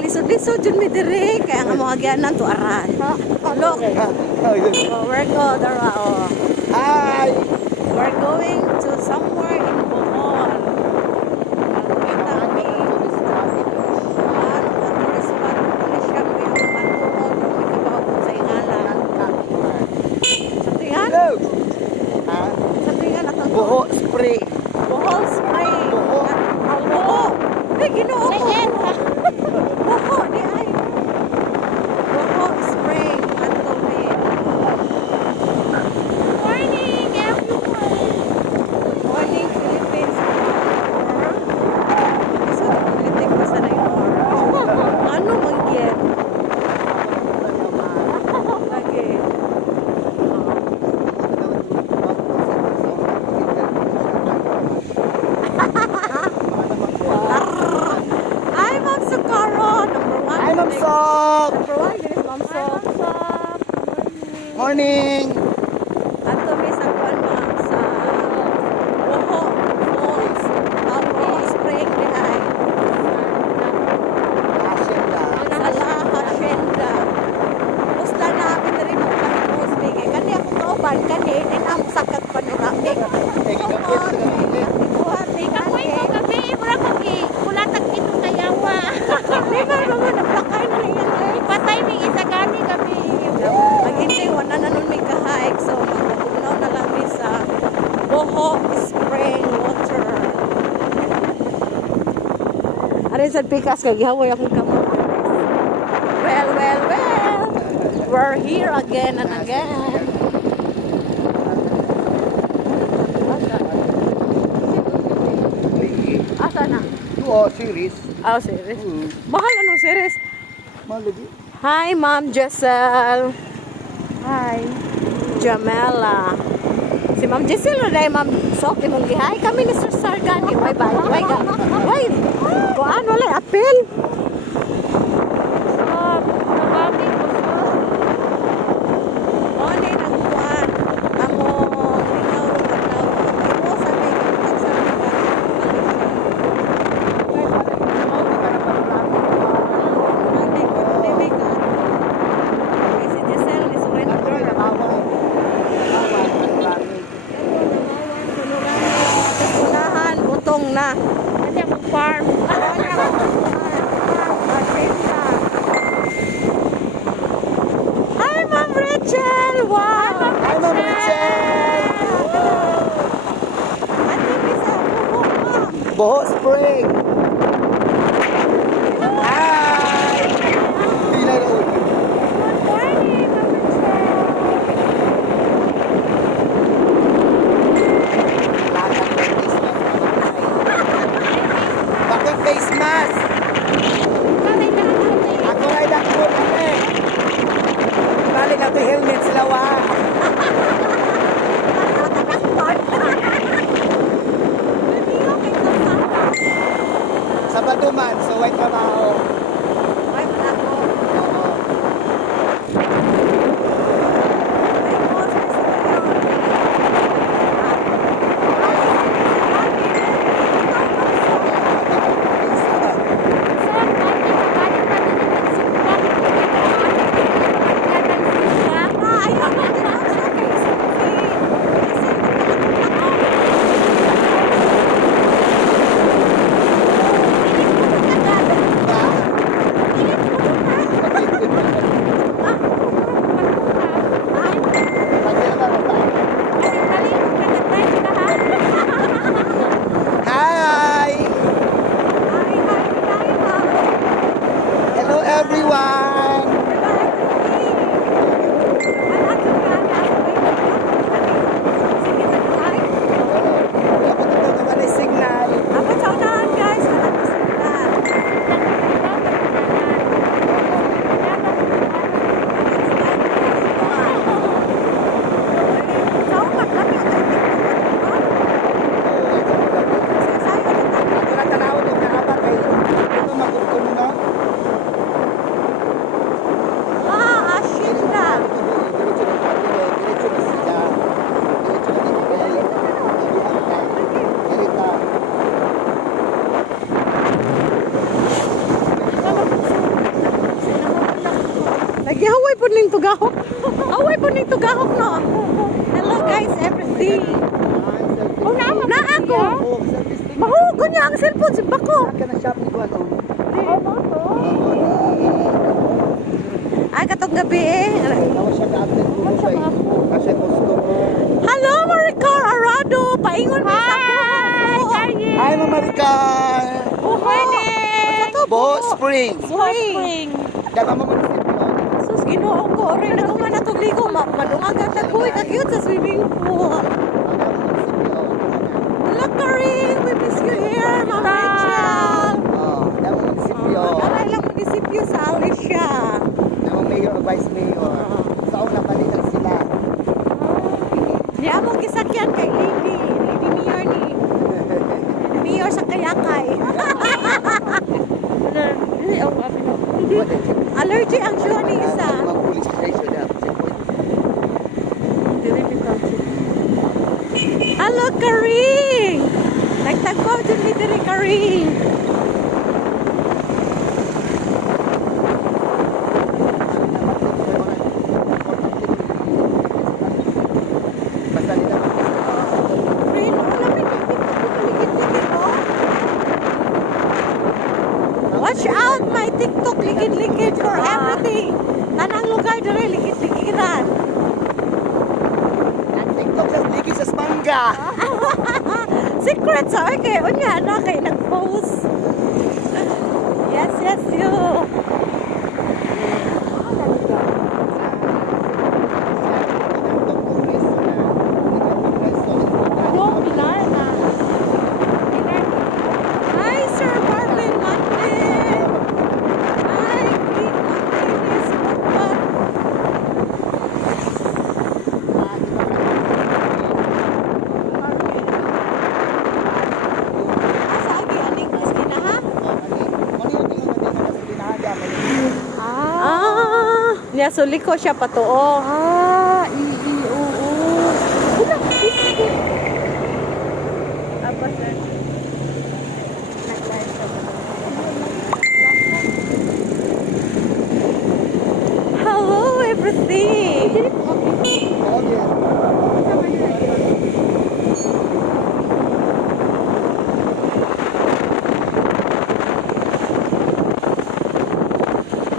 Lisod-lisod dyan mi dire. Kaya nga mga gyanan to aray. Look. Oh, we're go, Dara. Oh. Hi! We're going to somewhere in Bohol. Nakita mi. Tourist spot. Alicia, may mga tuhod. May kabawag sa ingalan. Sa tingan? Hello! Ha? Sa tingan at ang Boho spring. Bohol spring. Boho. Ang boho. Ginoo ko. Boho, di ay. Boho spring. Antomin. Morning, everyone. Morning, Philippines. Gusto ko politik pa sa na yung ano ang yan? Lagi. Hi, Ma'am Socorro. Number one. Hi, Ma'am Sok! Number one, this is Ma'am Sok. Morning! Ato may sa kuan ma'am sa Boho Falls. Boho Spring dihay. Hacienda. Sa hacienda. Gusto namin rin mo tapos bigay. Kani ako kauban kani ang sakat panoramic. Ikaw ko ito gabi, mura ko kulatag ito kayawa. Di ba mga naplakay na yan eh. Ipatay may isa gani gabi. Maghintay, wala na nun may kahike. So, magpupunaw na lang ni sa Boho Spring Water. Arin sa pikas, kagihawoy akong kamot. Well. We're here again and again. Asa na? Oh, series. Oh, series. Mahal anong series? Malagi. Hi, Ma'am Jessel. Hi. Jamela. Si Ma'am Jessel na dahil Ma'am Sok, imong gihay kami ni Sir Sargani. Bye. Wait. Kuan wala apel. Nabati ko sa O ni nang kuan. Amo ikaw ro imo sa may sa na. Ano yung farm? Hi, Ma'am Rachel! Wow! Hi, Ma'am Rachel! Ate, bisa buhok, Ma'am. Boho spring. Hi! Pila na ulit. Good morning, Bakit face mask? Ako ay dako kami. Bali na to helmet sila wa. Sa Baduman, so white trabaho. Ay, wala ko. Ay, boss, may ning tugahok. Away po ning tugahok no. Hello guys, everything. Oh, na ako. Mahugo niya ang cellphone si Bako. Ay, katong gabi eh. Hello, Maricar Arado. Paingon mo sa buho. Hi, Marika! Bohol Spring! Spring. Daga mo munisipyo. Sus, ginoong ko. Rin ako nga natugligo. Madungagan na ko. Cute sa swimming pool. Hello, Karin. We miss you here, Ma'am Rachel. Daga mo munisipyo. Alay lang munisipyo sa Alicia. Daga mayor o vice mayor. Sa una palitan sila. Diya mo kisakyan kay Lady. Lady Mayor ni. Mayor sa Kayakay. Allergy ang siya ni isa. Police station na. Hello, Karing! Nagtagpo dyan ni Diri Karing. Basta nila. Rin, alam mo, ligid-ligid mo. Watch out, my TikTok, ligid-ligid for everything. Tanang lugar diri, ligid-ligiran. Ang TikTok sa ligid sa Spanga. Secret sa okay, unya na kay nag-post. Yes, you. Hi, Sir Marvin Martin. Hi, King Martinez. Asa agi aning iskina ha? Niya suli ko siya patuo. Apa sir? Hello, everything.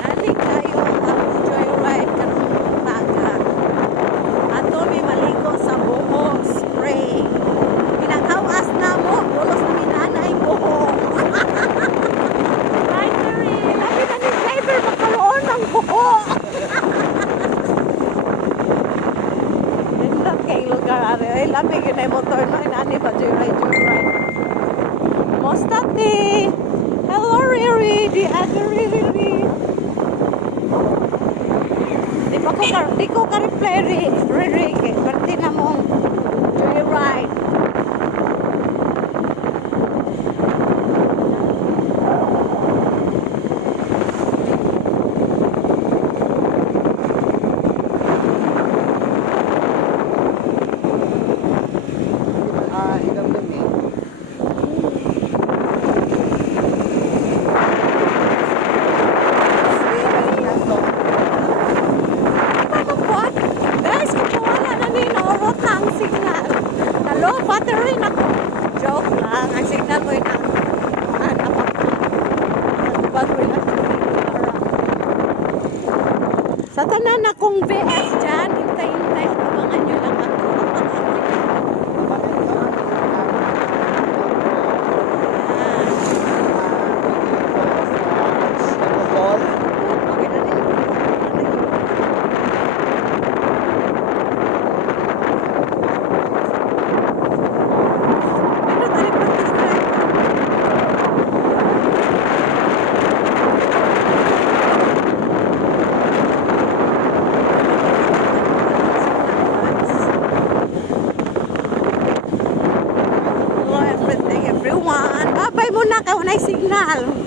Aning kayo ang joyride karong taga. Ato mi maligo sa bohol spray. Pinakawas na mo, pulos na minanay bohol. Hi, Karin. Labi na ni driver makaroon ng bohol. Nindot kay lugar ari. Ay, labi yun ay motor no. Inani ba joyride. Mostati. Hello, Riri. The other Riri. Di ko ka-reply, Riri. Berti na mong joyride. Guys, kung wala na ni naurot na ang signal. Nalo, battery na ko. Joke lang. Ang signal ko yun ang battery na ko. Sa tanan akong VS dyan, hintay-hintay. Abangan nyo lang ako. Hello, everything, everyone. Babay muna ka, unay signal.